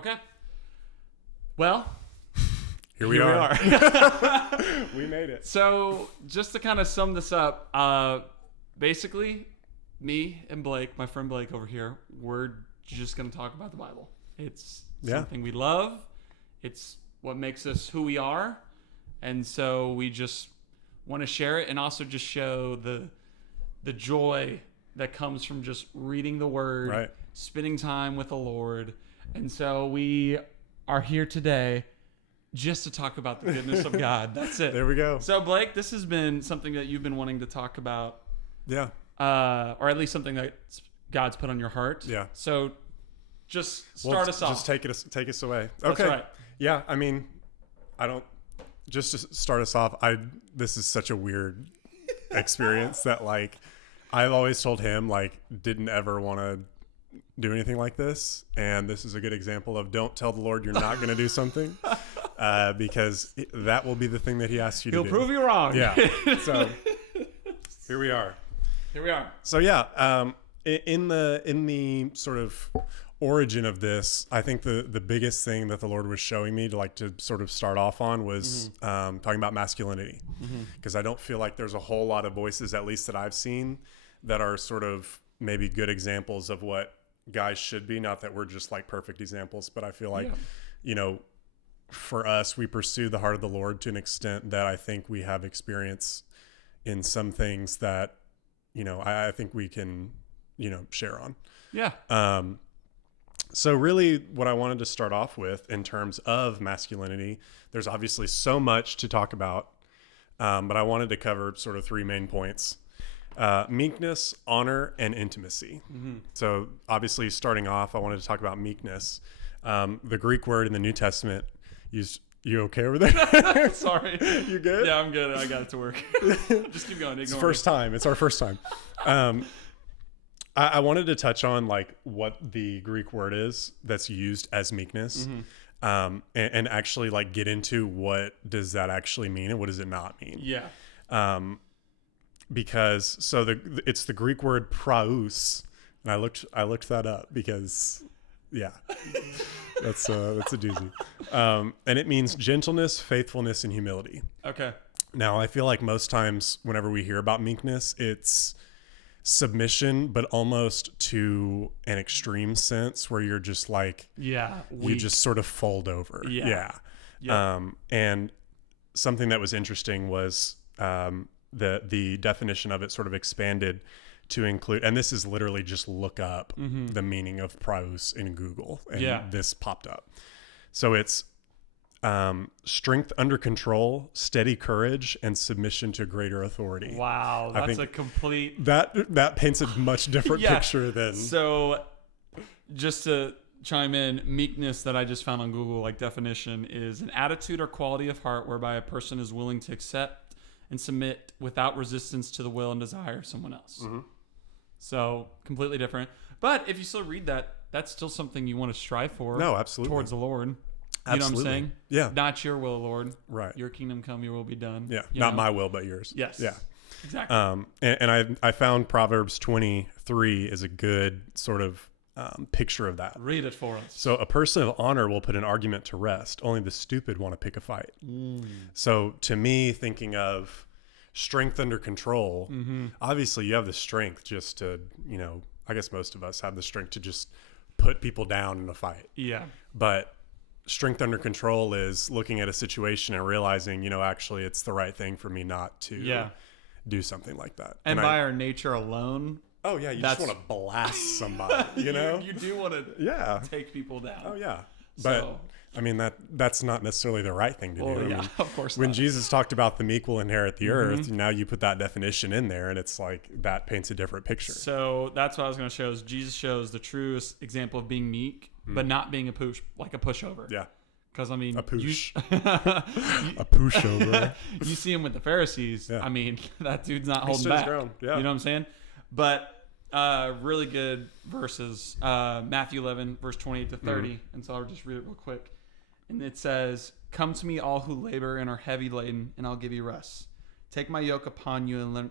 Okay. Well, Here we are. We made it. So, just to kind of sum this up, basically, me and Blake, my friend Blake over here, we're just going to talk about the Bible. It's something we love. It's what makes us who we are. And so we just want to share it and also just show the joy that comes from just reading the Word, right, spending time with the Lord. And so we are here today just to talk about the goodness of God. That's it. There we go. So, Blake, this has been something that you've been wanting to talk about. Yeah. Or at least something that God's put on your heart. Yeah. So, just start us off. Just take us away. That's Okay. right. Yeah. I mean, just to start us off, this is such a weird experience that like, I've always told him like, didn't ever want to do anything like this. And this is a good example of don't tell the Lord you're not going to do something. Because that will be the thing that he asks you to do. He'll prove you wrong. Yeah. So here we are. So yeah, in the sort of origin of this, I think the biggest thing that the Lord was showing me to sort of start off on was talking about masculinity, because I don't feel like there's a whole lot of voices, at least that I've seen, that are sort of maybe good examples of what guys should be. Not that we're just like perfect examples, but I feel like, for us, we pursue the heart of the Lord to an extent that I think we have experience in some things that, I think we can, share on. Yeah. So really what I wanted to start off with in terms of masculinity, there's obviously so much to talk about, but I wanted to cover sort of three main points. Meekness, honor, and intimacy. So obviously starting off, I wanted to talk about meekness. The Greek word in the New Testament used. You okay over there? Sorry. You good? Yeah, I'm good. I got it to work. Just keep going. It's first time. It's our first time. I wanted to touch on like what the Greek word is that's used as meekness, and actually like get into what does that actually mean and what does it not mean? Yeah. Because it's the Greek word praus, and I looked that up because yeah. That's a doozy. And it means gentleness, faithfulness, and humility. Okay. Now, I feel like most times whenever we hear about meekness, it's submission, but almost to an extreme sense where you're just like, you just sort of fold over. Yeah. And something that was interesting was the definition of it sort of expanded to include, and this is literally just look up the meaning of praus in Google, and this popped up. So it's strength under control, steady courage, and submission to greater authority. Wow, that's a complete... That paints a much different picture than... So just to chime in, meekness that I just found on Google, like definition, is an attitude or quality of heart whereby a person is willing to accept and submit without resistance to the will and desire of someone else. So completely different. But if you still read that, that's still something you want to strive for. No, absolutely. Towards the Lord. Absolutely. You know what I'm saying? Yeah. Not your will, Lord. Right. Your kingdom come, your will be done. Yeah. Not my will, but yours. Yes. Yeah. Exactly. And I found Proverbs 23 is a good sort of picture of that. Read it for us. So a person of honor will put an argument to rest. Only the stupid want to pick a fight. So to me, thinking of strength under control, obviously you have the strength just to, I guess most of us have the strength to just put people down in a fight. Yeah. But strength under control is looking at a situation and realizing, actually it's the right thing for me not to do something like that. And by our nature alone. Oh yeah. You just want to blast somebody, you do want to take people down. Oh yeah. But I mean, that's not necessarily the right thing to do. I mean, of course not. When Jesus talked about the meek will inherit the earth, now you put that definition in there, and it's like that paints a different picture. So that's what I was going to show is Jesus shows the truest example of being meek, but not being a pushover. Yeah. Because, I mean... A push. A pushover. You see him with the Pharisees. Yeah. I mean, that dude's not holding back. Yeah. You know what I'm saying? But... really good verses. Matthew 11, verse 28 to 30. And so I'll just read it real quick. And it says, "Come to me, all who labor and are heavy laden, and I'll give you rest. Take my yoke upon you and learn.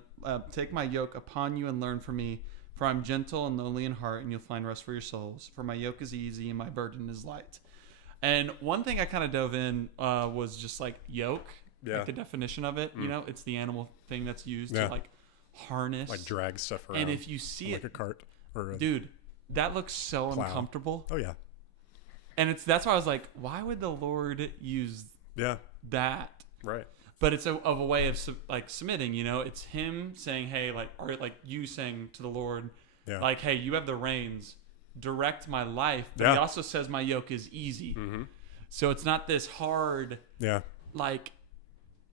Take my yoke upon you and learn from me, For I'm gentle and lowly in heart, and you'll find rest for your souls. For my yoke is easy and my burden is light. And one thing I kind of dove in was just like yoke, like the definition of it. You know, it's the animal thing that's used to like harness, like drag stuff around. And if you see like a cart or dude, that looks so uncomfortable. Oh yeah. And that's why I was like, why would the Lord use that? Right. But it's of a way of like submitting, you know, it's him saying, hey, like, or like you saying to the Lord, like, hey, you have the reins, direct my life. But he also says my yoke is easy. Mm-hmm. So it's not this hard, like,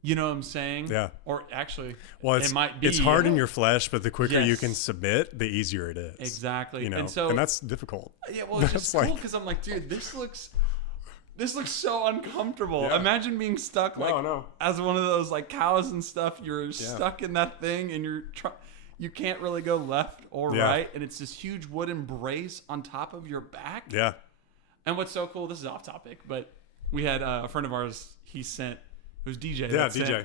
you know what I'm saying? Yeah. Or actually, well, it might be. It's hard in your flesh, but the quicker you can submit, the easier it is. Exactly. You know, and that's difficult. Yeah, well, it's just cool because I'm like, dude, this looks so uncomfortable. Yeah. Imagine being stuck as one of those like cows and stuff. You're stuck in that thing and you can't really go left or right. And it's this huge wooden brace on top of your back. Yeah. And what's so cool, this is off topic, but we had a friend of ours, he sent, it was DJ. Yeah, DJ.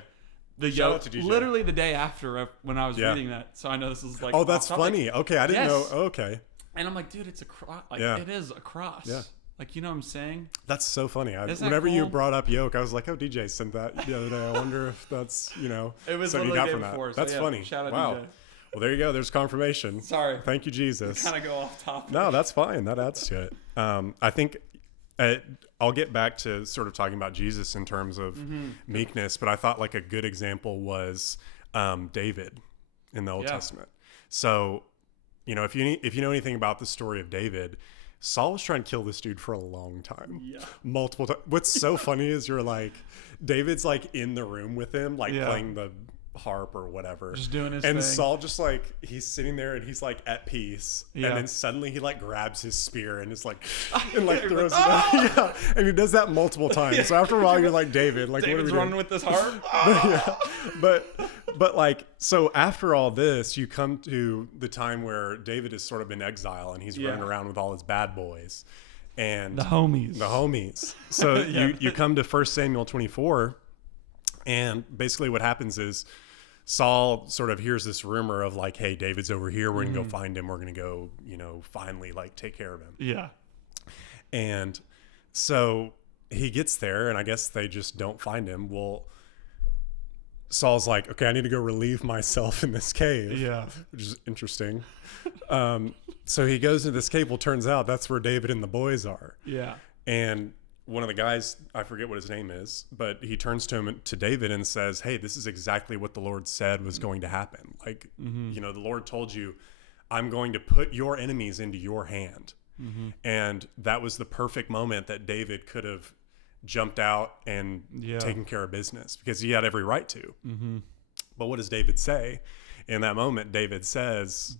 The yoke, literally the day after when I was reading that. So I know this is like, oh, that's funny. Okay. I didn't know. Okay. And I'm like, dude, it's a cross. Like it is a cross. Yeah. Like, you know what I'm saying? That's so funny. Whenever you brought up yoke, I was like, oh, DJ sent that the other day. I wonder if that's, you know, it was something you got from that. Before, that's funny. Shout out wow. DJ. Well, there you go. There's confirmation. Sorry. Thank you, Jesus. Kind of go off topic. No, that's fine. That adds to it. I think I'll get back to sort of talking about Jesus in terms of meekness, but I thought like a good example was David in the Old Testament. So, you know, if you know anything about the story of David, Saul was trying to kill this dude for a long time. Yeah. Multiple times. What's so funny is you're like, David's like in the room with him, like playing the harp or whatever. Just doing his thing. And Saul just like, he's sitting there and he's like at peace. Yeah. And then suddenly he like grabs his spear and is like, and like throws it out. Yeah. And he does that multiple times. So after a while you're like, David, like David's what are we running with this harp? But like, so after all this, you come to the time where David has sort of been exile and he's running around with all his bad boys and the homies. So you come to 1 Samuel 24, and basically what happens is Saul sort of hears this rumor of like, hey, David's over here. We're going to go find him. We're going to go, you know, finally like take care of him. Yeah. And so he gets there and I guess they just don't find him. Well, Saul's like, okay, I need to go relieve myself in this cave. Yeah. Which is interesting. So he goes to this cave. Well, turns out that's where David and the boys are. Yeah. And one of the guys, I forget what his name is, but he turns to David and says, hey, this is exactly what the Lord said was going to happen. Like, you know, the Lord told you, I'm going to put your enemies into your hand. And that was the perfect moment that David could have jumped out and taken care of business because he had every right to. But what does David say? In that moment, David says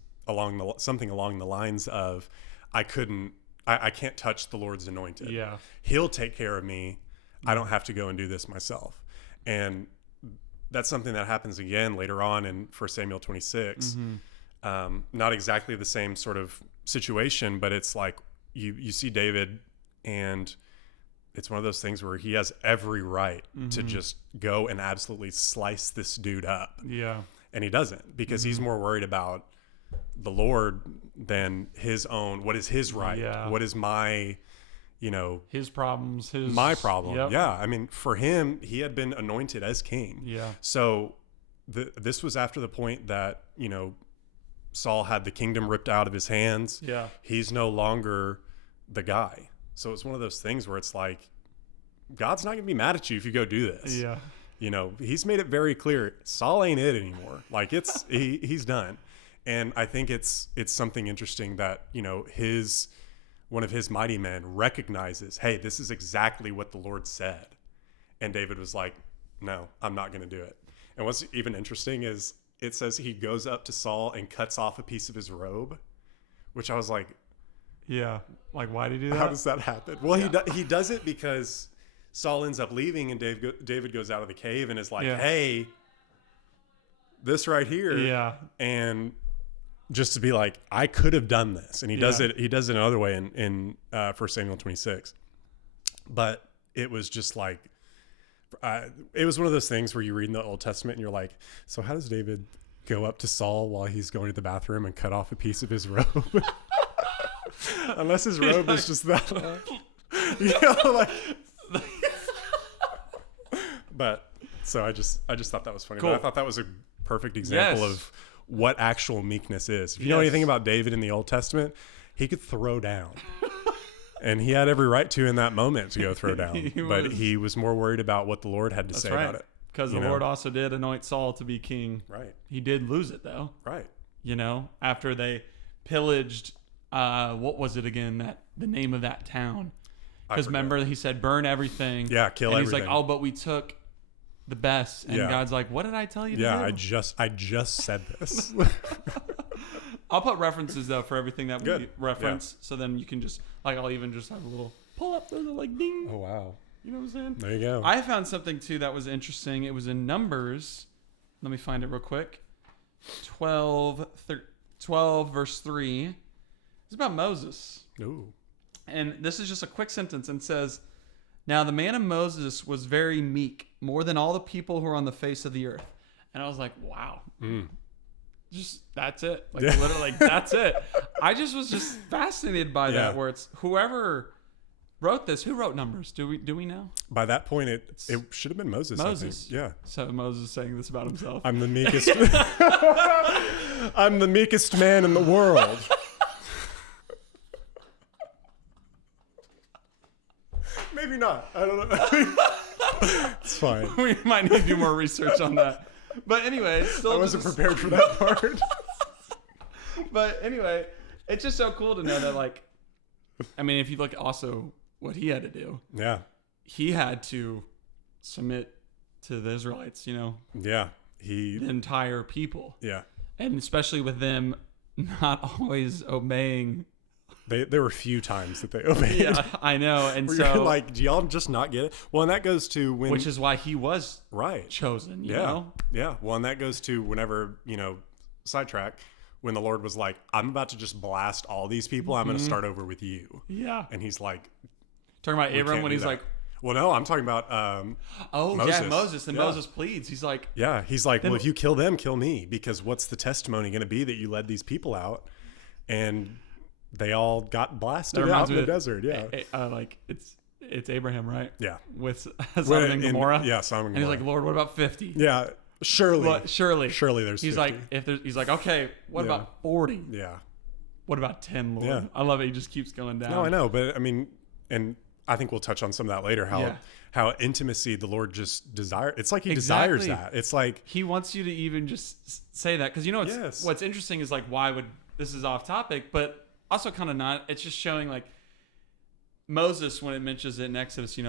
something along the lines of, I can't touch the Lord's anointed. Yeah. He'll take care of me. I don't have to go and do this myself. And that's something that happens again later on in 1 Samuel 26. Not exactly the same sort of situation, but it's like you see David and it's one of those things where he has every right to just go and absolutely slice this dude up. Yeah. And he doesn't because he's more worried about the Lord than his own. What is his right? Yeah. What is my, his problems, my problem. Yep. Yeah. I mean, for him, he had been anointed as king. Yeah. So this was after the point that, Saul had the kingdom ripped out of his hands. Yeah. He's no longer the guy. So it's one of those things where it's like, God's not going to be mad at you if you go do this. Yeah. He's made it very clear. Saul ain't it anymore. Like he's done. And I think it's something interesting that, one of his mighty men recognizes, hey, this is exactly what the Lord said. And David was like, no, I'm not going to do it. And what's even interesting is it says he goes up to Saul and cuts off a piece of his robe, which I was like, yeah, like why did he do that? How does that happen? Well, he does it because Saul ends up leaving and David goes out of the cave and is like, hey, this right here. Yeah. And just to be like, I could have done this. And he does it another way in 1 Samuel 26. But it was just like, it was one of those things where you read in the Old Testament and you're like, so how does David go up to Saul while he's going to the bathroom and cut off a piece of his robe. Unless his robe is just that. Like. But so I just thought that was funny. Cool. But I thought that was a perfect example of what actual meekness is. If you know anything about David in the Old Testament, he could throw down. And he had every right to in that moment to go throw down. He was more worried about what the Lord had to say about it. Because the Lord also did anoint Saul to be king. Right. He did lose it, though. Right. After they pillaged, what was it again, the name of that town? Because remember, he said, burn everything. Yeah, kill everything. And he's like, oh, but we took the best. And God's like, what did I tell you to do? Yeah, I just said this. I'll put references, though, for everything that we reference. So then you can just, I'll even just have a little pull up, ding. Oh, wow. You know what I'm saying? There you go. I found something, too, that was interesting. It was in Numbers. Let me find it real quick. 12 verse 3. It's about Moses. Ooh. And this is just a quick sentence and says, now the man of Moses was very meek, more than all the people who are on the face of the earth. And I was like, wow. Just, that's it. Literally, that's it. I was just fascinated by that, where it's whoever wrote this. Who wrote Numbers? Do we know? By that point, it should have been Moses. Moses. I think. Yeah. So Moses is saying this about himself. I'm the meekest. I'm the meekest man in the world. Maybe not. I don't know. It's fine. We might need to do more research on that. But anyway, I wasn't prepared for that part. But anyway, it's just so cool to know that, if you look also what he had to do. Yeah. He had to submit to the Israelites, Yeah. The entire people. Yeah. And especially with them not always obeying. There were a few times that they obeyed. Yeah, I know. And so you're like, do y'all just not get it? Well, and that goes to when, which is why he was chosen. You know? Yeah. Well, and that goes to whenever, sidetrack, when the Lord was like, I'm about to just blast all these people. I'm going to start over with you. Yeah. And he's like, talking about Abram when he's like, well, no, I'm talking about Moses. Moses. And Moses pleads. He's like, well, if you kill them, kill me, because what's the testimony going to be that you led these people out? And they all got blasted out in the desert. Yeah. It's Abraham, right? Yeah. With Sodom and Gomorrah. Yeah, Sodom and Gomorrah. And he's like, Lord, what about 50? Yeah. Surely there's 50. He's like, okay, what about 40? Yeah. What about 10, Lord? Yeah. I love it. He just keeps going down. No, I know. But and I think we'll touch on some of that later, how intimacy the Lord just desires. It's like he desires that. It's like he wants you to even just say that. Because what's interesting is this is off topic, but also kind of not. It's just showing Moses, when it mentions it in Exodus,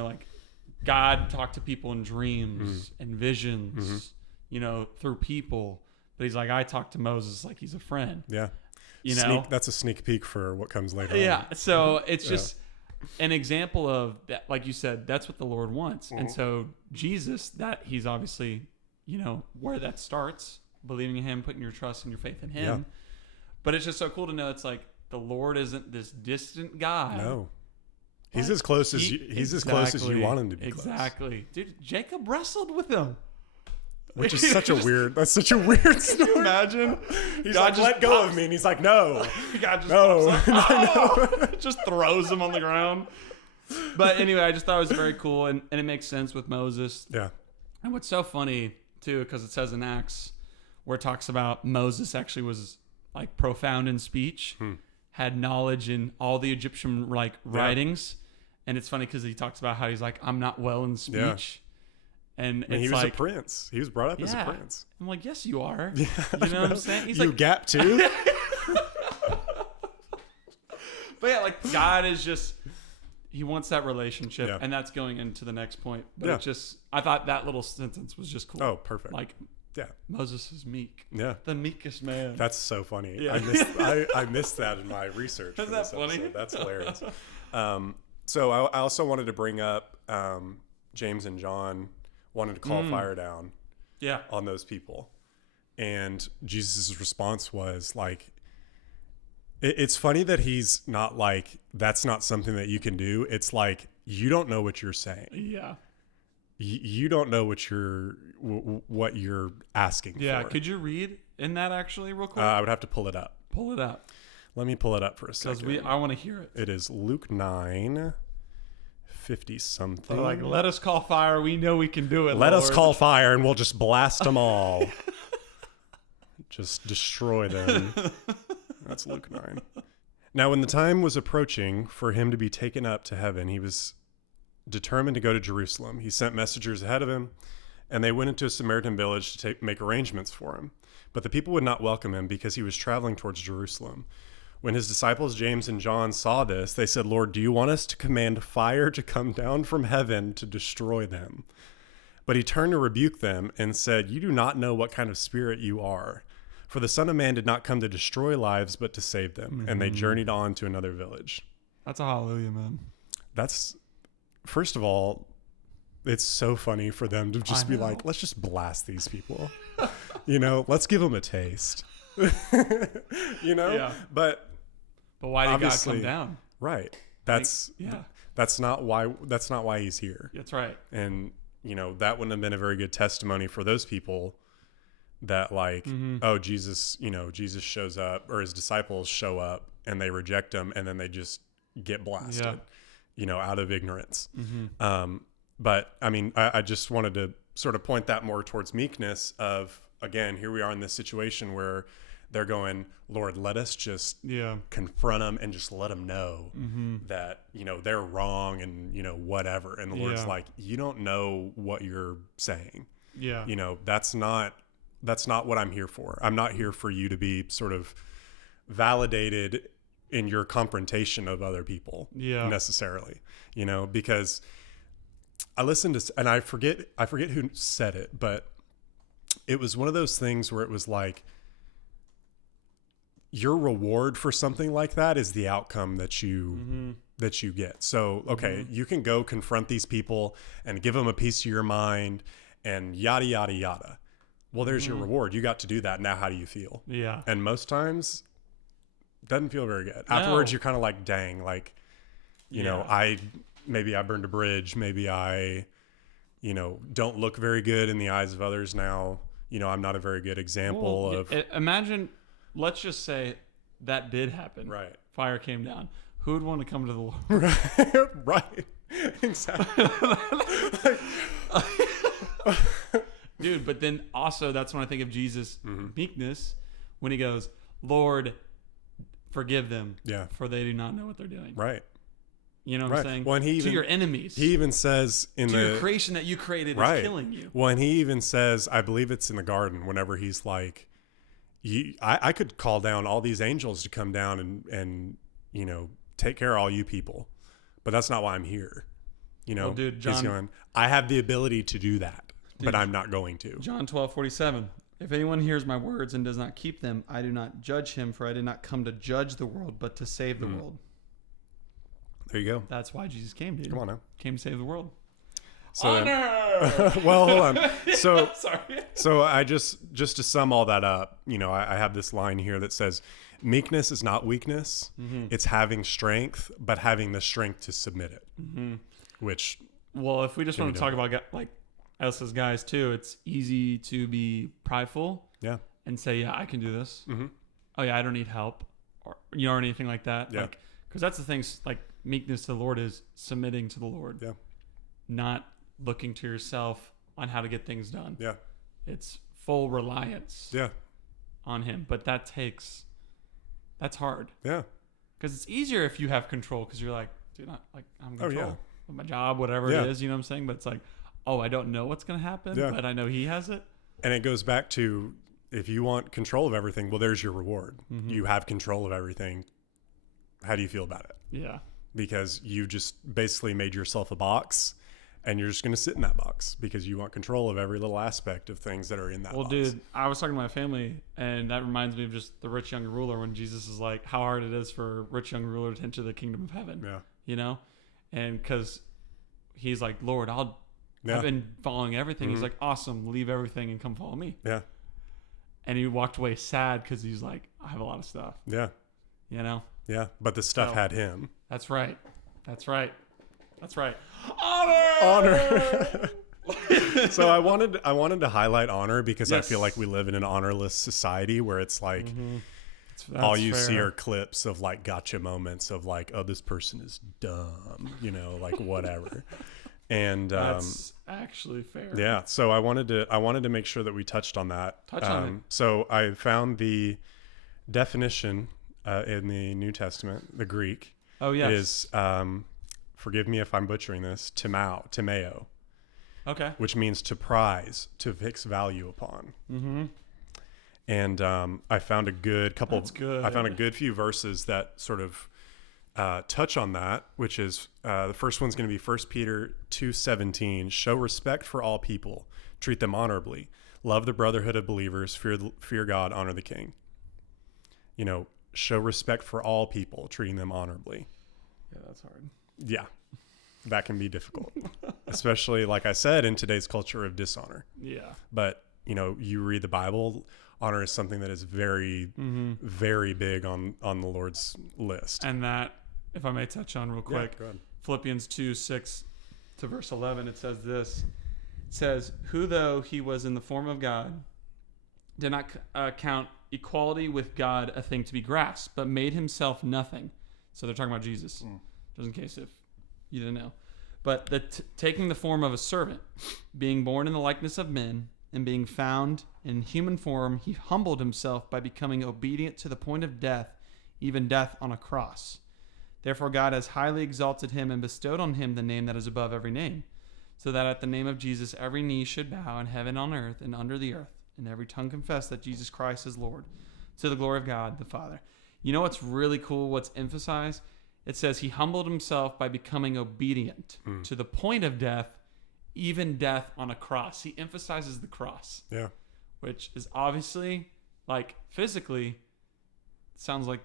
God talked to people in dreams and visions, through people. But he's like, I talked to Moses like he's a friend. Yeah. That's a sneak peek for what comes later. Yeah. So it's just an example of that. Like you said, that's what the Lord wants. Mm-hmm. And so Jesus, that he's obviously, where that starts, believing in him, putting your trust and your faith in him. Yeah. But it's just so cool to know it's like the Lord isn't this distant guy. No. He's as close as as close as you want him to be. Exactly. Dude, Jacob wrestled with him. Which is such a weird story. Can you imagine? He's like, let go of me. And he's like, no. God just just throws him on the ground. But anyway, I just thought it was very cool. And it makes sense with Moses. Yeah. And what's so funny, too, because it says in Acts, where it talks about Moses actually was profound in speech, had knowledge in all the Egyptian writings. And it's funny because he talks about how he's like, I'm not well in speech. Yeah. And he was a prince. He was brought up as a prince. I'm like, yes, you are. Yeah, you know what I'm saying? He's gap too? But God is just, he wants that relationship. Yeah. And that's going into the next point. But I thought that little sentence was just cool. Oh, perfect. Moses is meek. Yeah. The meekest man. That's so funny. Yeah. I missed that in my research. Isn't that funny? Episode. That's hilarious. So I also wanted to bring up James and John wanted to call fire down on those people. And Jesus' response was it's funny that he's not that's not something that you can do. It's you don't know what you're saying. Yeah. you don't know what you're asking for. Yeah. Could you read in that actually real quick? I would have to pull it up. Pull it up. Let me pull it up for a second. Because I want to hear it. It is Luke 9:50 something. They're like, let us call fire. We know we can do it. Let us call fire and we'll just blast them all. Just destroy them. That's Luke 9. Now, when the time was approaching for him to be taken up to heaven, he was determined to go to Jerusalem. He sent messengers ahead of him, and they went into a Samaritan village to make arrangements for him. But the people would not welcome him because he was traveling towards Jerusalem. When his disciples James and John saw this, they said, Lord, do you want us to command fire to come down from heaven to destroy them? But he turned to rebuke them and said, you do not know what kind of spirit you are. For the Son of Man did not come to destroy lives, but to save them. Mm-hmm. And they journeyed on to another village. That's a hallelujah, man. That's, first of all, it's so funny for them to just be like, let's just blast these people. Let's give them a taste. Yeah. But why did God come down? Right. That's not why he's here. That's right. And that wouldn't have been a very good testimony for those people that oh, Jesus shows up, or his disciples show up and they reject him and then they just get blasted, out of ignorance. Mm-hmm. But I mean, I just wanted to sort of point that more towards meekness of, again, here we are in this situation where they're going, Lord, let us just confront them and just let them know that, they're wrong and, whatever. And the Lord's like, you don't know what you're saying. Yeah. That's not what I'm here for. I'm not here for you to be sort of validated in your confrontation of other people necessarily, because I listened to, and I forget who said it, but it was one of those things where it was like, your reward for something like that is the outcome that you get. So, okay, you can go confront these people and give them a piece of your mind and yada, yada, yada. Well, there's your reward. You got to do that. Now, how do you feel? Yeah. And most times doesn't feel very good. No. Afterwards, you're kind of like, dang, like, maybe I burned a bridge. Maybe I, don't look very good in the eyes of others now. I'm not a very good example of. Imagine, let's just say that did happen. Right. Fire came down. Who would want to come to the Lord? Right. Exactly. Dude, but then also that's when I think of Jesus' meekness, when he goes, Lord, forgive them, for they do not know what they're doing. Right. You know what I'm saying? Well, to your enemies. He even says your creation that you created is killing you. Well, and he even says, I believe it's in the garden, whenever he's like, I could call down all these angels to come down and take care of all you people, but that's not why I'm here. Dude, John, he's going, I have the ability to do that. But I'm not going to. John 12:47. If anyone hears my words and does not keep them, I do not judge him, for I did not come to judge the world, but to save the world. There you go. That's why Jesus came, dude. Come on now. Came to save the world. So honor! Well, hold on. So, sorry. So I just to sum all that up, I have this line here that says, meekness is not weakness. It's having strength, but having the strength to submit it. Which. Well, if we just want to talk about us as guys too, it's easy to be prideful and say, I can do this. Oh yeah, I don't need help or anything like that. Because that's the thing, like meekness to the Lord is submitting to the Lord, not looking to yourself on how to get things done. It's full reliance on him, but that's hard. Because it's easier if you have control, because you're like, dude, I'm in control of my job, whatever it is, you know what I'm saying? But it's like, oh, I don't know what's going to happen, but I know he has it. And it goes back to, if you want control of everything, well, there's your reward. You have control of everything. How do you feel about it? Yeah. Because you just basically made yourself a box, and you're just going to sit in that box because you want control of every little aspect of things that are in that box. Well, dude, I was talking to my family, and that reminds me of just the rich young ruler, when Jesus is like, how hard it is for a rich young ruler to enter the kingdom of heaven. And because he's like, Lord, I've been following everything. He's like, awesome, leave everything and come follow me. And he walked away sad because he's like, I have a lot of stuff. But the stuff had him. That's right. Honor. So I wanted to highlight honor because Yes. I feel like we live in an honorless society where it's like That's all you fair. see are clips of like gotcha moments of like, oh, this person is dumb, like whatever. And That's actually fair. yeah, so I wanted to make sure that we touched on that. Touch on it. So I found the definition in the New Testament, the Greek. Oh, yes. Is forgive me if I'm butchering this, timeo, Okay. which means to prize, to fix value upon. Mm-hmm. And I found a good couple. That's good. I found a good few verses that sort of touch on that, which is the first one's going to be 1 Peter 2:17. Show respect for all people, treat them honorably, love the brotherhood of believers, fear God, honor the king. Show respect for all people, treating them honorably. Yeah, that's hard. Yeah, that can be difficult, especially like I said in today's culture of dishonor. Yeah. But you read the Bible. Honor is something that is very, very big on the Lord's list. And that, if I may touch on real quick, go ahead. Philippians 2:6 to verse 11, it says this. It says, who though he was in the form of God, did not count equality with God a thing to be grasped, but made himself nothing. So they're talking about Jesus, just in case if you didn't know. But taking the form of a servant, being born in the likeness of men, and being found in human form, he humbled himself by becoming obedient to the point of death, even death on a cross. Therefore God has highly exalted him and bestowed on him the name that is above every name, so that at the name of Jesus every knee should bow in heaven, on earth, and under the earth, and every tongue confess that Jesus Christ is Lord, to the glory of God the Father. You know what's really cool, what's emphasized? It says he humbled himself by becoming obedient to the point of death, even death on a cross. He emphasizes the cross. Yeah. Which is obviously, like, physically, sounds like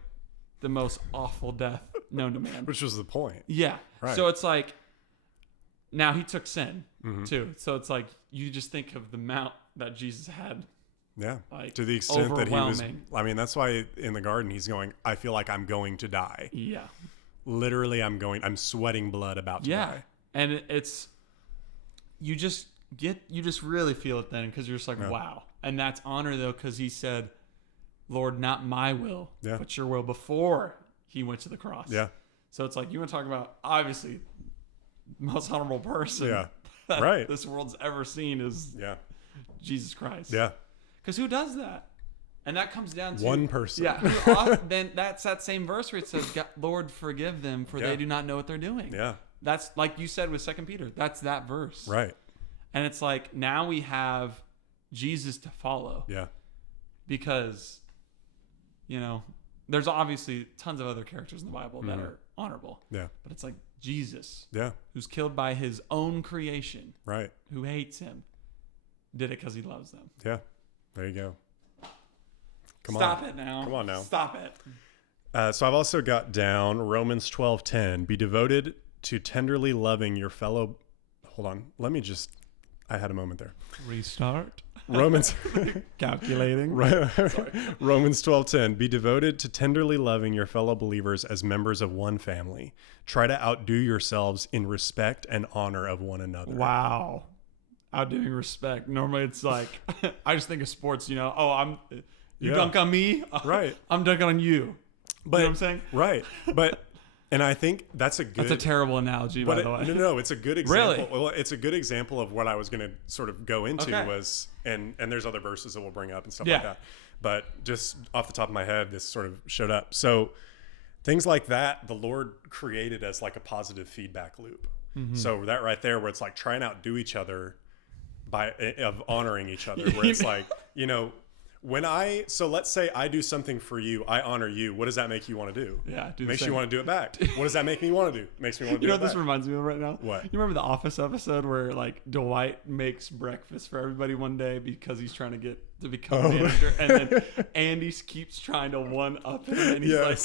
the most awful death known to man. Which was the point. Yeah. Right. So it's like, now he took sin, too. So it's like, you just think of the amount that Jesus had. Yeah. Like, to the extent that he was, overwhelming. that's why in the garden he's going, I feel like I'm going to die. Yeah. Literally, I'm sweating blood about to die. And it's, you just really feel it then, because you're just like, wow. And that's honor, though, because he said, Lord, not my will, but your will, before he went to the cross. Yeah. So it's like, you want to talk about, obviously, the most honorable person that right. this world's ever seen is Jesus Christ. Yeah. Because who does that? And that comes down to one person. Yeah. Then that's that same verse where it says, Lord, forgive them, for they do not know what they're doing. Yeah. That's like you said with 2 Peter. That's that verse. Right. And it's like, now we have Jesus to follow. Yeah. Because, there's obviously tons of other characters in the Bible that are honorable. Yeah. But it's like Jesus. Yeah. Who's killed by his own creation. Right. Who hates him. Did it because he loves them. Yeah. There you go. Stop it now. Come on now. Stop it. So I've also got down Romans 12:10. Be devoted to tenderly loving your fellow. Hold on. I had a moment there. Restart. Romans. Calculating. Romans 12:10. Be devoted to tenderly loving your fellow believers as members of one family. Try to outdo yourselves in respect and honor of one another. Wow. Outdoing respect. Normally it's like, I just think of sports, you dunk on me. Right. I'm dunking on you. But, you know what I'm saying? Right. But, and I think that's a terrible analogy, by the way. No, it's a good example. Really? Well, it's a good example of what I was going to sort of go into was, and there's other verses that we'll bring up and stuff like that. But just off the top of my head, this sort of showed up. So things like that, the Lord created as like a positive feedback loop. Mm-hmm. So that right there, where it's like try and outdo each other of honoring each other, where it's like, so let's say I do something for you, I honor you. What does that make you want to do? Yeah, makes you want to do it back. What does that make me want to do? Makes me want to do it back. You know what this reminds me of right now? What? You remember the Office episode where like Dwight makes breakfast for everybody one day because he's trying to get to become manager, and then Andy keeps trying to one up him, and he's like.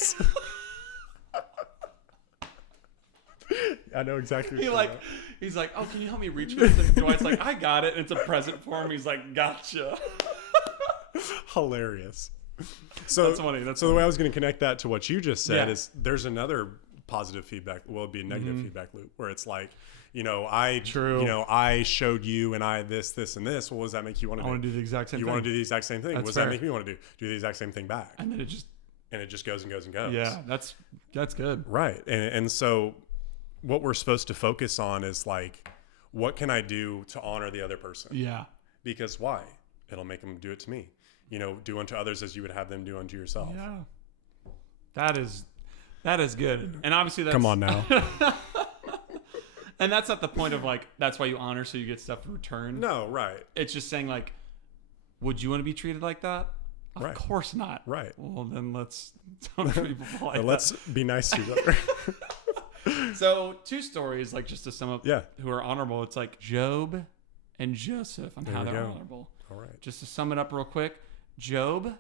I know exactly what he's like, oh, can you help me reach this? And Dwight's like, I got it. And it's a present for him. He's like, gotcha. Hilarious. So that's funny. The way I was going to connect that to what you just said is there's another positive feedback. Well, it'd be a negative feedback loop where it's like, I showed you and I this, and this. Well, what does that make you want to do? I want to do the exact same thing. You want to do the exact same thing. What does that make me want to do? Do the exact same thing back. And then it just goes and goes and goes. Yeah, that's good. Right. And so what we're supposed to focus on is like, what can I do to honor the other person? Yeah. Because why? It'll make them do it to me. Do unto others as you would have them do unto yourself. Yeah. That is good. And obviously that's... Come on now. And that's not the point of like, that's why you honor so you get stuff in return. No, right. It's just saying like, would you want to be treated like that? Of course not. Right. Well, then let's don't treat people like that. Let's be nice to each other. So 2 stories, like just to sum up who are honorable. It's like Job and Joseph and how they're honorable. All right. Just to sum it up real quick. Job,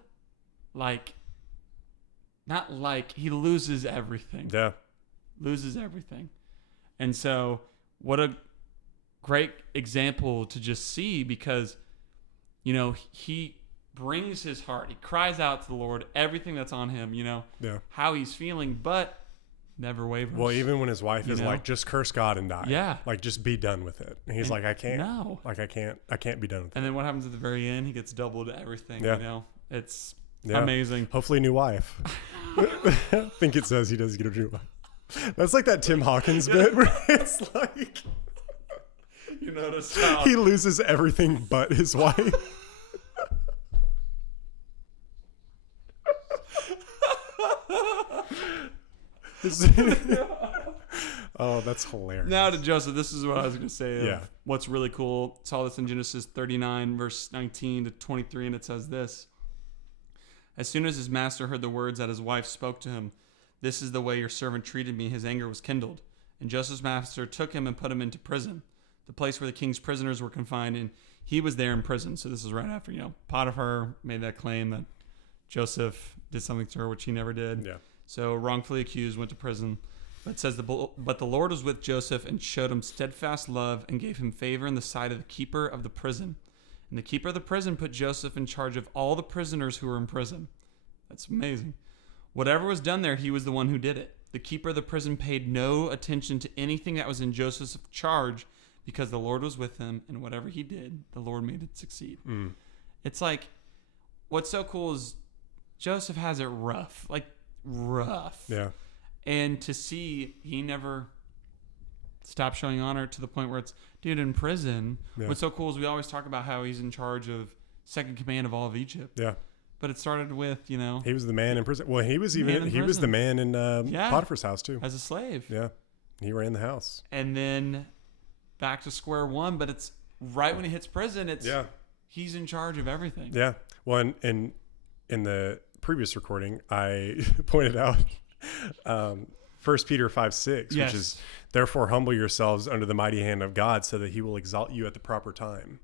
he loses everything. Yeah. Loses everything. And so what a great example to just see, because, he brings his heart. He cries out to the Lord, everything that's on him, how he's feeling, but never wavers. Well, even when his wife is like, just curse God and die. Yeah. Like, just be done with it. And he's like, I can't. No. Like, I can't be done with it. And then what happens at the very end? He gets doubled everything, It's amazing. Hopefully a new wife. I think it says he does get a new wife. That's like that Tim Hawkins bit where it's like... You notice how... He loses everything but his wife. Oh, that's hilarious. Now to Joseph, this is what I was going to say. What's really cool. Saw this in Genesis 39, verse 19 to 23, and it says this. As soon as his master heard the words that his wife spoke to him, "This is the way your servant treated me," his anger was kindled. And Joseph's master took him and put him into prison, the place where the king's prisoners were confined, and he was there in prison. So this is right after, Potiphar made that claim that Joseph did something to her, which he never did. Yeah. So wrongfully accused, went to prison. But it says, but the Lord was with Joseph and showed him steadfast love and gave him favor in the sight of the keeper of the prison. And the keeper of the prison put Joseph in charge of all the prisoners who were in prison. That's amazing. Whatever was done there, he was the one who did it. The keeper of the prison paid no attention to anything that was in Joseph's charge, because the Lord was with him, and whatever he did, the Lord made it succeed. It's like, what's so cool is Joseph has it rough. Like, rough. Yeah. And to see he never stopped showing honor to the point where it's, dude, in prison. Yeah. What's so cool is we always talk about how he's in charge of second command of all of Egypt. Yeah. But it started with, he was the man in prison. Well, he was the man in Potiphar's house too. As a slave. Yeah. He ran the house. And then back to square one, but it's right when he hits prison, he's in charge of everything. Yeah. Well, and in the previous recording, I pointed out 1 Peter 5:6, which is, therefore humble yourselves under the mighty hand of God so that he will exalt you at the proper time.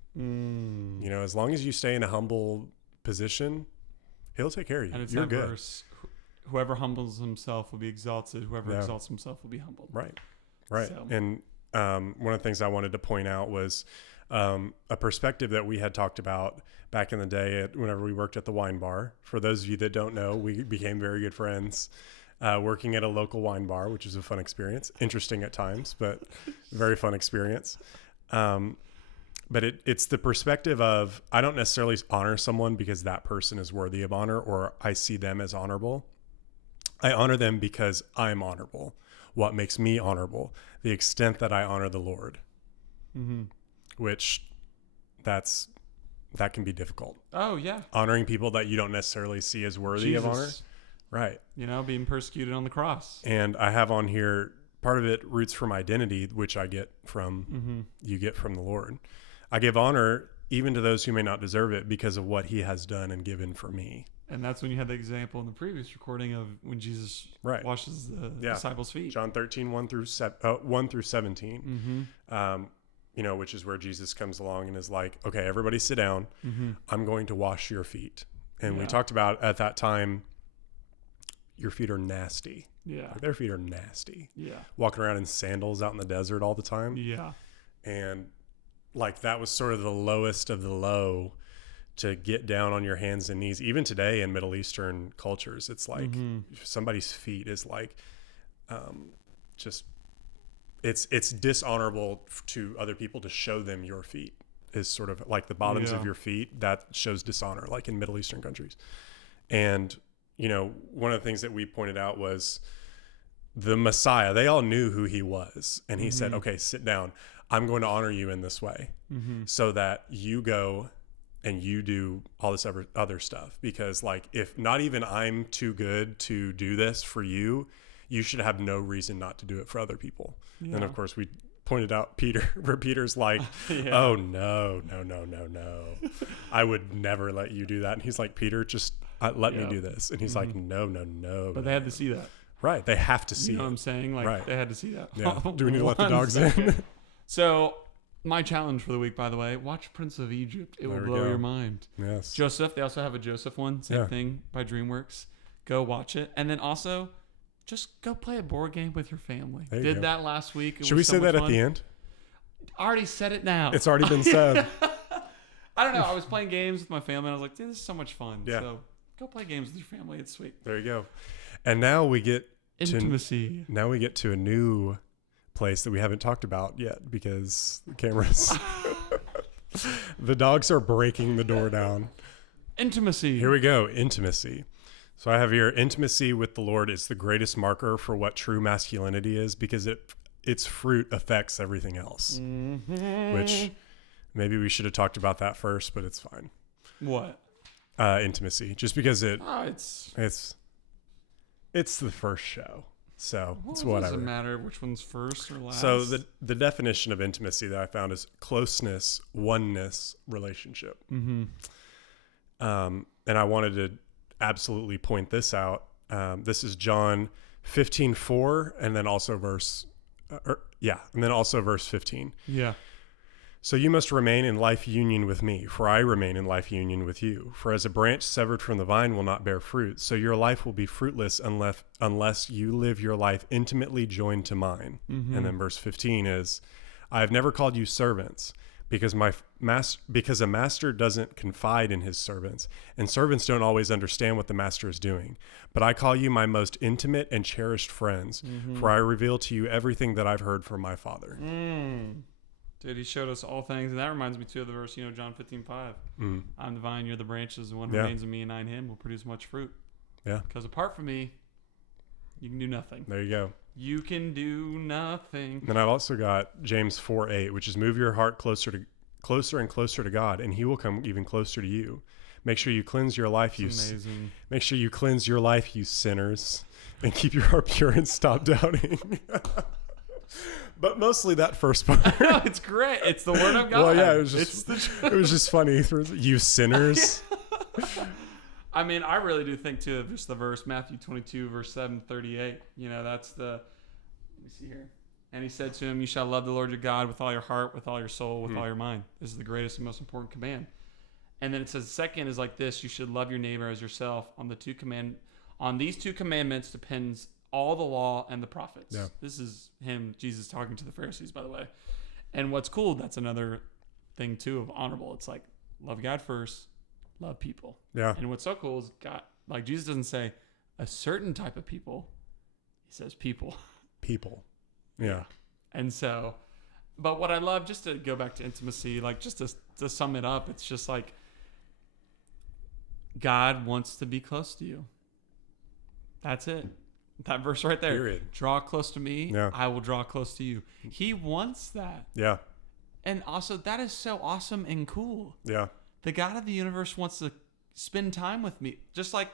As long as you stay in a humble position, he'll take care of you. And it's You're that good. Verse, whoever humbles himself will be exalted. Whoever exalts himself will be humbled. Right. So. And one of the things I wanted to point out was a perspective that we had talked about back in the day whenever we worked at the wine bar. For those of you that don't know, we became very good friends working at a local wine bar, which is a fun experience. Interesting at times, but very fun experience. But it's the perspective of, I don't necessarily honor someone because that person is worthy of honor or I see them as honorable. I honor them because I'm honorable. What makes me honorable? The extent that I honor the Lord. Which that can be difficult. Oh, yeah. Honoring people that you don't necessarily see as worthy of honor. Right. Being persecuted on the cross. And I have on here, part of it roots from identity, which I get from, you get from the Lord. I give honor even to those who may not deserve it because of what he has done and given for me. And that's when you had the example in the previous recording of when Jesus washes the disciples' feet. John 13, 1 through 17. Which is where Jesus comes along and is like, okay, everybody sit down. I'm going to wash your feet. And we talked about at that time, your feet are nasty. Yeah. Their feet are nasty. Yeah. Walking around in sandals out in the desert all the time. Yeah. And like that was sort of the lowest of the low to get down on your hands and knees. Even today in Middle Eastern cultures, it's like somebody's feet is like just it's dishonorable to other people to show them your feet. Is sort of like the bottoms of your feet, that shows dishonor, like in Middle Eastern countries. And, one of the things that we pointed out was the Messiah. They all knew who he was. And he said, okay, sit down. I'm going to honor you in this way so that you go and you do all this other stuff. Because like, if not even I'm too good to do this for you, you should have no reason not to do it for other people. Yeah. And of course we pointed out Peter, where Peter's like, oh no, I would never let you do that. And he's like, Peter, just let me do this. And he's like, no. But they had to see that. Right. They have to see what I'm saying? Like they had to see that. Yeah. Do we need to let the dogs in? So my challenge for the week, by the way, watch Prince of Egypt. It will blow your mind. Yes. Joseph, they also have a Joseph one. Same thing by DreamWorks. Go watch it. And then also, just go play a board game with your family. Did that last week. Should we say that at the end? I already said it now. It's already been said. I don't know. I was playing games with my family. And I was like, dude, this is so much fun. Yeah. So go play games with your family. It's sweet. There you go. And now we get intimacy. Now we get to a new place that we haven't talked about yet because the cameras. The dogs are breaking the door down. Intimacy. Here we go. Intimacy. So I have here, intimacy with the Lord is the greatest marker for what true masculinity is because its fruit affects everything else. Which maybe we should have talked about that first, but it's fine. What? Intimacy. Just because it's the first show. So it's whatever. whatever. It doesn't matter which one's first or last. So the definition of intimacy that I found is closeness, oneness, relationship. And I wanted to absolutely point this out. This is John 15:4, and then also verse 15. Yeah. So you must remain in life union with me, for I remain in life union with you. For as a branch severed from the vine will not bear fruit, so your life will be fruitless unless you live your life intimately joined to mine. And then verse 15 is, I have never called you servants, because a master doesn't confide in his servants, and servants don't always understand what the master is doing. But I call you my most intimate and cherished friends, for I reveal to you everything that I've heard from my Father. Dude, he showed us all things. And that reminds me, too, of the verse, John 15:5. I'm the vine, you're the branches. The one who remains in me and I in him will produce much fruit. Yeah. Because apart from me, you can do nothing. There you go. You can do nothing. And I've also got James 4:8, which is move your heart closer and closer to God, and he will come even closer to you. Make sure you cleanse your life, you sinners, and keep your heart pure and stop doubting. But mostly that first part. No, it's great. It's the word of God. Well, yeah, it was just funny. You sinners. I mean, I really do think too of just the verse, Matthew 22, verse 7:38. That's the. Let me see here. And he said to him, "You shall love the Lord your God with all your heart, with all your soul, with all your mind." This is the greatest and most important command. And then it says, the second is like this: you should love your neighbor as yourself. On these two commandments depends all the law and the prophets. Yeah. This is Jesus talking to the Pharisees, by the way. And what's cool, that's another thing too of honorable. It's like, love God first, love people. Yeah. And what's so cool is God, like Jesus doesn't say a certain type of people. He says people. People. Yeah. And so, but what I love, just to go back to intimacy, like just to sum it up, it's just like God wants to be close to you. That's it. That verse right there. Period. Draw close to me, I will draw close to you. He wants that. Yeah. And also, that is so awesome and cool. Yeah. The God of the universe wants to spend time with me. Just like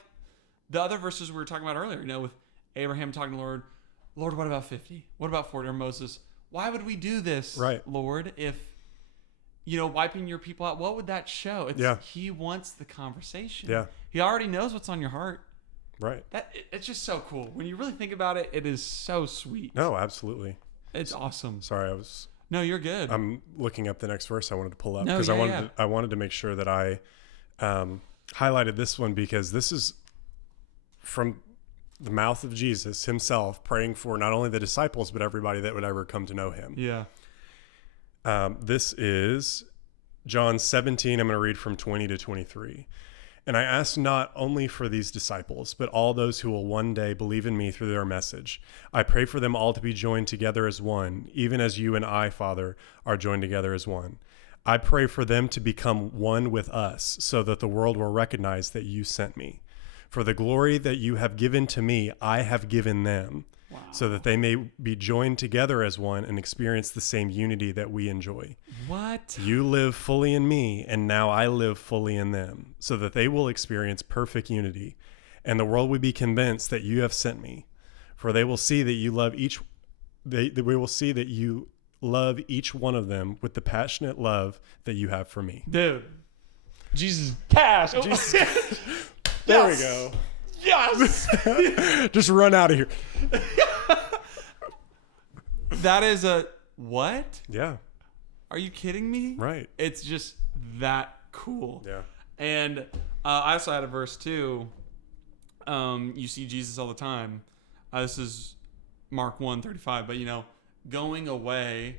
the other verses we were talking about earlier, with Abraham talking to the Lord, Lord, what about 50? What about 40? Or Moses, why would we do this, Lord, if, wiping your people out, what would that show? He wants the conversation. Yeah. He already knows what's on your heart. Right. It's just so cool. When you really think about it, it is so sweet. No, absolutely. It's awesome. Sorry, No, you're good. I'm looking up the next verse I wanted to pull up because I wanted to make sure that I highlighted this one because this is from the mouth of Jesus himself praying for not only the disciples but everybody that would ever come to know him. Yeah. This is John 17. I'm going to read from 20 to 23. And I ask not only for these disciples, but all those who will one day believe in me through their message. I pray for them all to be joined together as one, even as you and I, Father, are joined together as one. I pray for them to become one with us, so that the world will recognize that you sent me. For the glory that you have given to me, I have given them, so that they may be joined together as one and experience the same unity that we enjoy. What? You live fully in me, and now I live fully in them, so that they will experience perfect unity, and the world will be convinced that you have sent me. For they will see that you love we will see that you love each one of them with the passionate love that you have for me. Dude. Jesus. Cash. Jesus. There we go. Yes. Just run out of here. That is a what? Yeah. Are you kidding me? Right. It's just that cool. Yeah. And I also had a verse too. You see Jesus all the time. This is Mark 1:35, but going away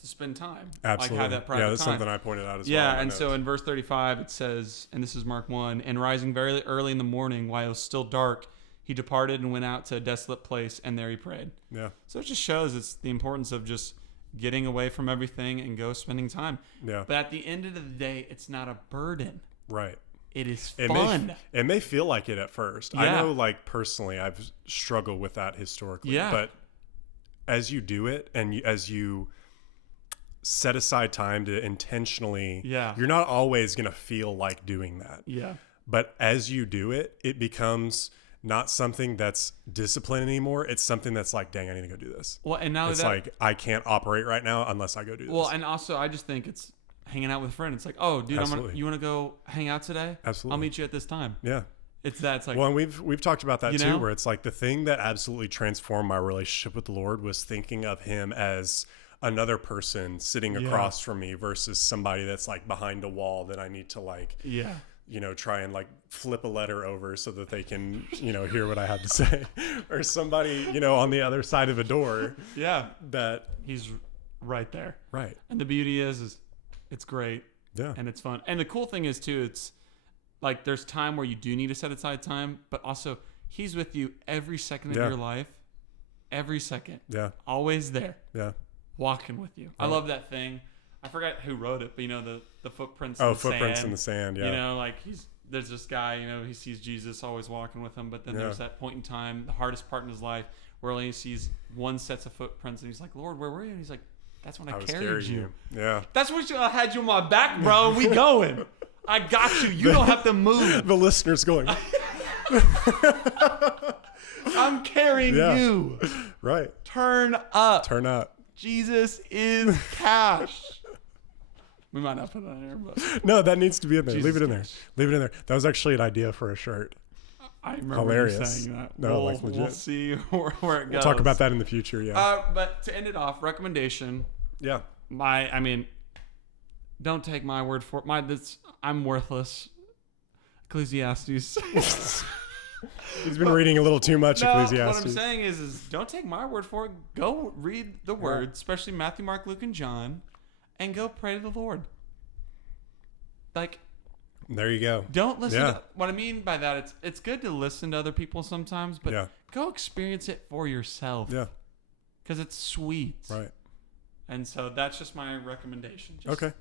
to spend time. Absolutely. Like have that private that's time. something I pointed out as well. Yeah, and so in verse 35 it says, and this is Mark 1, and rising very early in the morning while it was still dark, he departed and went out to a desolate place, and there he prayed. Yeah. So it just shows it's the importance of just getting away from everything and go spending time. Yeah. But at the end of the day, it's not a burden. Right. It is fun. It may feel like it at first. Yeah. I know, like, personally, I've struggled with that historically. Yeah. But as you do it and as you set aside time to intentionally, you're not always going to feel like doing that. Yeah. But as you do it, it becomes not something that's discipline anymore. It's something that's like, dang, I need to go do this. Well, and now it's like, I can't operate right now unless I go do this. Well, and also I just think it's hanging out with a friend. It's like, oh, dude, you want to go hang out today? Absolutely. I'll meet you at this time. Yeah. It's like, well, and we've talked about that too, where it's like the thing that absolutely transformed my relationship with the Lord was thinking of him as another person sitting across from me versus somebody that's like behind a wall that I need to like, try and like flip a letter over so that they can, hear what I have to say, or somebody, on the other side of a door. Yeah. That he's right there. Right. And the beauty is it's great. Yeah. And it's fun. And the cool thing is too, it's like there's time where you do need to set aside time, but also he's with you every second of your life. Every second. Yeah. Always there. Yeah. Walking with you. Right. I love that thing. I forgot who wrote it, but the footprints in the footprints in the sand. Yeah. Like there's this guy, he sees Jesus always walking with him, but then there's that point in time, the hardest part in his life, where only he sees one set of footprints, and he's like, Lord, where were you? And he's like, that's when I carried you. Yeah. That's when I had you on my back, bro, and we going. I got you. You don't have to move. The listener's going. I'm carrying you. Right. Turn up. Turn up. Jesus is cash. We might not put it on here, but no, that needs to be in there. Jesus Leave it in there. Leave it in there. That was actually an idea for a shirt. I remember you saying that. No, like legit. We'll see where it goes. We'll talk about that in the future. Yeah. But to end it off, recommendation. Yeah. Don't take my word for it. I'm worthless. Ecclesiastes. He's been reading a little too much Ecclesiastes. What I'm saying is don't take my word for it. Go read the word, especially Matthew, Mark, Luke, and John, and go pray to the Lord. Like, there you go. Don't listen to what I mean by that. It's good to listen to other people sometimes, but go experience it for yourself. Yeah. Because it's sweet. Right. And so that's just my recommendation. Okay.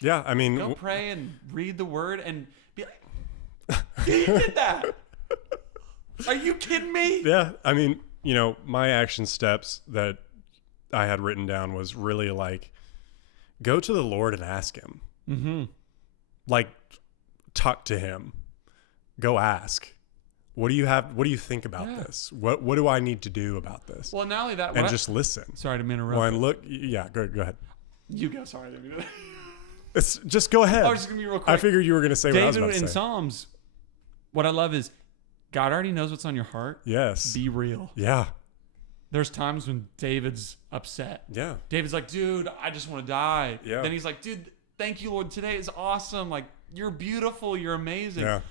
Yeah, go pray and read the word and be like, you did that. Are you kidding me? Yeah. My action steps that I had written down was really like, go to the Lord and ask him. Mm-hmm. Like, talk to him. Go ask. What do you have? What do you think about this? What do I need to do about this? Well, not only that, and just listen. Sorry to interrupt. Well, and look, go ahead. You go. Sorry. It's just go ahead. I was just gonna be real quick. I figured you were gonna say what I was about to say. David in Psalms, what I love is God already knows what's on your heart. Yes. Be real. Yeah. There's times when David's upset. Yeah. David's like, dude, I just want to die. Yeah. Then he's like, dude, thank you, Lord. Today is awesome. Like, you're beautiful. You're amazing. Yeah.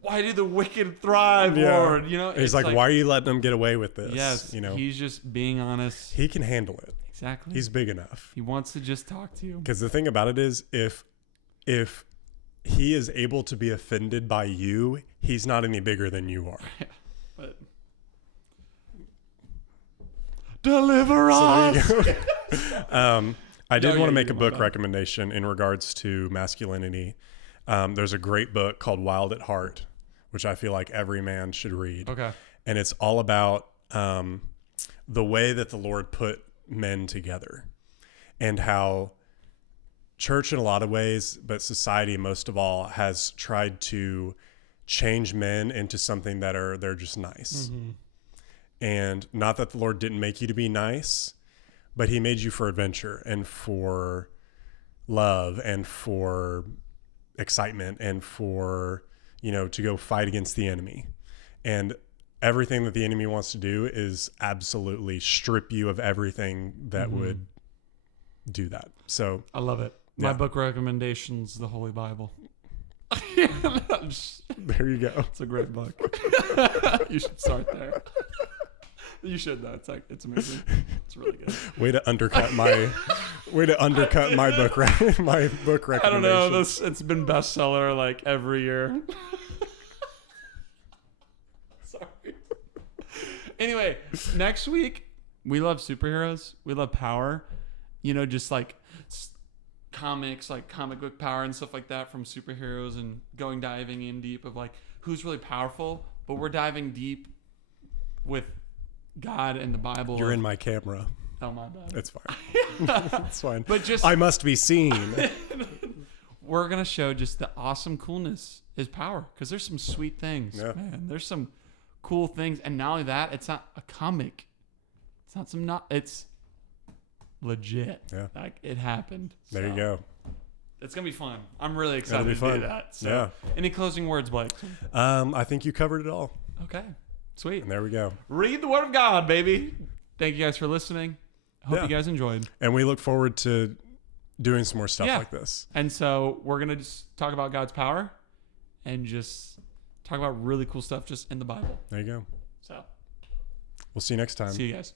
Why do the wicked thrive, Lord? He's like, why are you letting them get away with this? Yes. He's just being honest. He can handle it. Exactly. He's big enough. He wants to just talk to you. Because the thing about it is, if he is able to be offended by you, he's not any bigger than you are. Yeah, but deliver us. I did want to make a book recommendation in regards to masculinity. There's a great book called Wild at Heart, which I feel like every man should read. Okay. And it's all about the way that the Lord put men together and how church in a lot of ways, but society most of all, has tried to change men into something that they're just nice. Mm-hmm. And not that the Lord didn't make you to be nice, but he made you for adventure and for love and for excitement and for, to go fight against the enemy. And everything that the enemy wants to do is absolutely strip you of everything that would do that. So I love it. My book recommendation's the Holy Bible. There you go. It's a great book. You should start there. You should though. It's amazing. It's really good. Way to undercut my book recommendation. I don't know. It's been bestseller like every year. Sorry. Anyway, next week we love superheroes. We love power. Just like comics, like comic book power and stuff like that from superheroes, and diving in deep of like who's really powerful. But we're diving deep with God and the Bible. You're in my camera. Oh, my bad. It's fine. It's fine. But I must be seen. We're going to show just the awesome coolness is power, because there's some sweet things, man. There's some cool things. And not only that, it's not a comic. It's legit. Yeah. Like, it happened. There you go. It's going to be fun. I'm really excited to do that. So, any closing words, Blake? I think you covered it all. Okay. Sweet. And there we go. Read the Word of God, baby. Thank you guys for listening. Hope you guys enjoyed. And we look forward to doing some more stuff like this. And so we're going to just talk about God's power and just talk about really cool stuff just in the Bible. There you go. So we'll see you next time. See you guys.